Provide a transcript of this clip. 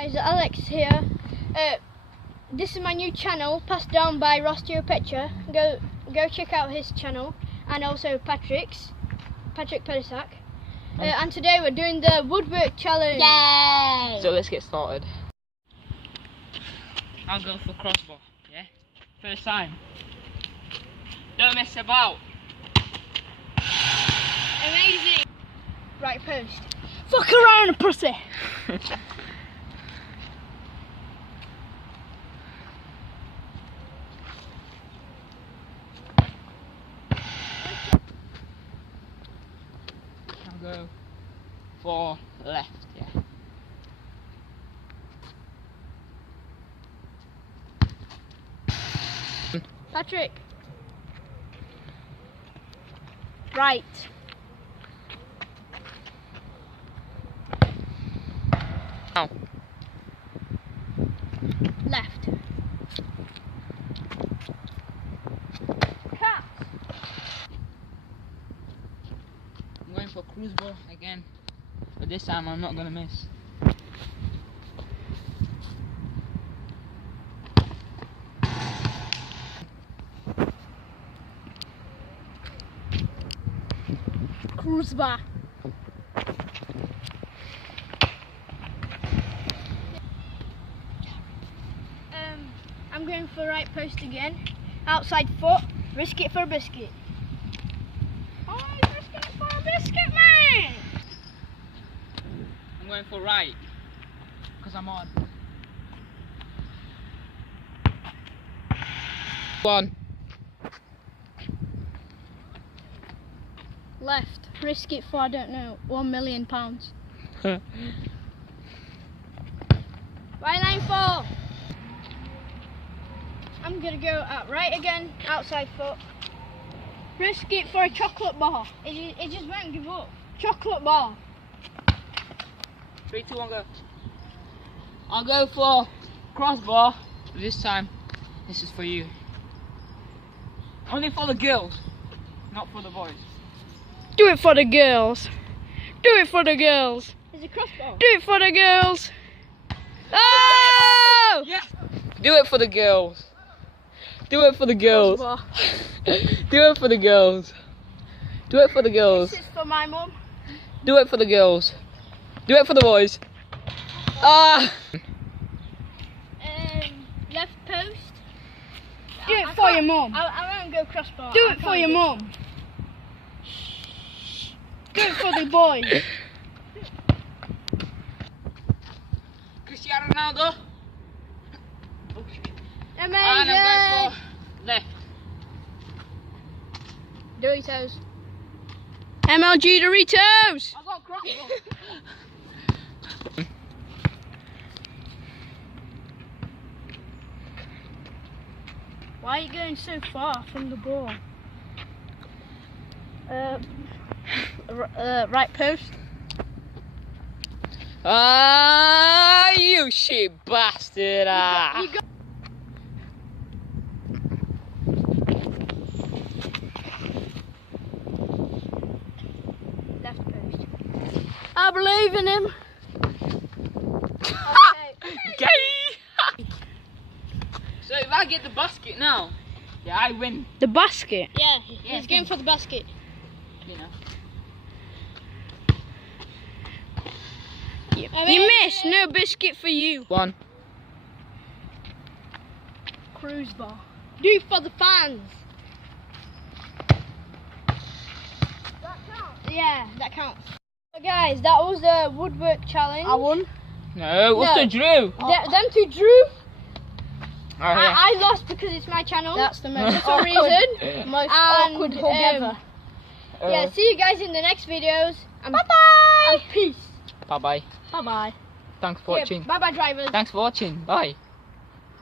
Guys, Alex here. This is my new channel, passed down by Rasto pecha. Go check out his channel, and also Patrik's, Patrik Padysak. And today we're doing the woodwork challenge. Yay! So let's get started. I'll go for crossbar, yeah? First time. Don't mess about. Amazing. Right post. Fuck around, pussy! I'll go for left, yeah. Patrik. Right. Now. Left. Cat. I'm going for cruise ball again, but this time I'm not gonna miss. Cruise bar. I'm going for right post again. Outside foot. Risk it for a biscuit. Oh, he's risking it for a biscuit, man! I'm going for right, because I'm on. One. Left. Risk it for, I don't know, £1 million. Right line 4. I'm gonna go at right again, outside foot. Risk it for a chocolate bar. It just won't give up. Chocolate bar. 3, 2, 1, go. I'll go for crossbar. This time, this is for you. Only for the girls, not for the boys. Do it for the girls. Do it for the girls. It's a crossbar. Do it for the girls. Oh! Yes! Do it for the girls. Do it for the girls. Crossbar. Do it for the girls. Do it for the girls. This is for my mum. Do it for the girls. Do it for the boys. Ah! Left post. Do it for your mum. I won't go crossbar. Do it for your mum. Do it for the boys. Cristiano Ronaldo. Amazing. And I'm going for left. Doritos. MLG Doritos. I got crossbar. Why are you going so far from the ball? Right post. Ah, you shit bastard! Ah. You got left post. I believe in him. Gay! So if I get the basket now, yeah, I win. The basket? Yeah, Yeah, he's going for the basket. You know. You missed. No biscuit for you. One. Cruise bar. Do it for the fans. That counts? Yeah, that counts. So guys, that was the woodwork challenge. I won. No, what's the drew? Them two drew. Oh, yeah. I lost because it's my channel. That's the most awkward reason. Most awkward hug ever. Yeah, see you guys in the next videos. Bye bye. And peace. Bye bye. Bye bye. Thanks for watching. Bye bye, drivers. Thanks for watching. Bye.